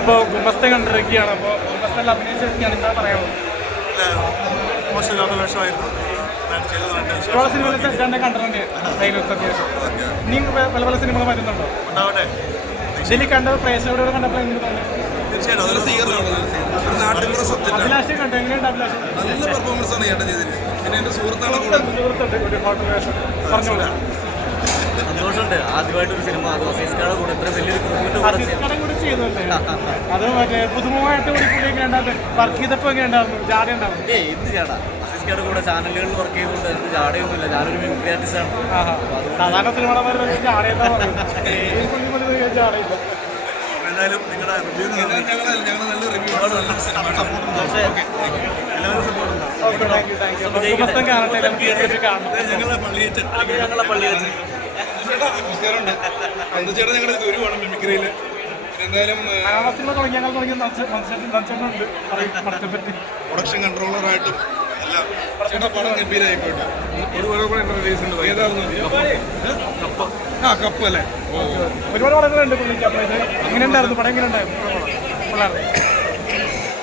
അപ്പോൾ ഗുമസ്ത കണ്ടിരിക്കുകയാണ്. അപ്പോൾ ഗുമസ്തയിൽ അഭിനയിച്ചിരിക്കുകയാണ്. എന്താ പറയാമോ? മോശമില്ലാത്ത വേഷമായിരുന്നു. ഒരുപാട് സിനിമകൾ തന്നെ കണ്ടിട്ടുണ്ട്. അത്യാവശ്യം ഇനി പല പല സിനിമകൾ വരുന്നുണ്ടോ? ഉണ്ടാവട്ടെ. ഇതിൽ കണ്ട പ്രേക്ഷകരോട് കണ്ടപ്പോൾ എങ്ങനെ തോന്നി? തീർച്ചയായിട്ടും അതൊരു സ്വീകരണമാണ്. അഭിലാഷ് കണ്ടു, എങ്ങനെയുണ്ട് അഭിലാഷ്? നല്ല പെർഫോമൻസ് ആണ് ചേട്ടൻ ചെയ്തിട്ട്. പിന്നെ എൻ്റെ സുഹൃത്തുക്കളെ സുഹൃത്തുണ്ട് ഒരു ഫോട്ടോ വേഷം പറഞ്ഞോളൂ. സന്തോഷമുണ്ട്. ആദ്യമായിട്ടൊരു സിനിമ അസീസ്കാടെ കൂടെ ഇത്ര വലിയൊരു കൂടി ചെയ്യുന്നുണ്ട്. അത് മറ്റേ പുതുമുഖമായിട്ട് കൂടി കൂടി എങ്ങനെയുണ്ടാവും? വർക്ക് ചെയ്തപ്പോൾ എങ്ങനെയുണ്ടായിരുന്നു? ജാട ഉണ്ടാവും? എന്ത് ചാടാ? അസീസ്കാടെ കൂടെ ചാനലുകളിൽ വർക്ക് ചെയ്യുന്നുണ്ട്. എന്ത് ജാടയൊന്നുമില്ല. ഞാനൊരു മിമിക്രി ആർട്ടിസ്റ്റാണ്. സാധാരണ സിനിമകളെ ജാടയെന്താ പറയുന്നത്? ജാടയില്ല. എന്തായാലും നിങ്ങളുടെ റിവ്യൂ ഞങ്ങൾ നല്ല റിവ്യൂ ഞങ്ങളെ പള്ളിയേറ്റ് നമസ്കാരമുണ്ട്. ചേട്ടാ ഞങ്ങളുടെ ഗുരുവാണ് മിമിക്രിയിൽ. എന്തായാലും പ്രൊഡക്ഷൻ കൺട്രോളറായിട്ടും എല്ലാം ചേട്ടാ പടം ഗംഭീരമായി പോയിട്ട് ഒരു റിലീസ് ഉണ്ട്. ഏതായിരുന്നു? കപ്പ് അല്ലേ? ഒരുപാട് പടങ്ങളുണ്ട് പുള്ളിക്ക്. അപ്പോൾ ഇത് എങ്ങനെ ഉണ്ടായിരുന്നു? പടം എങ്ങനെ ഉണ്ടായിരുന്നു?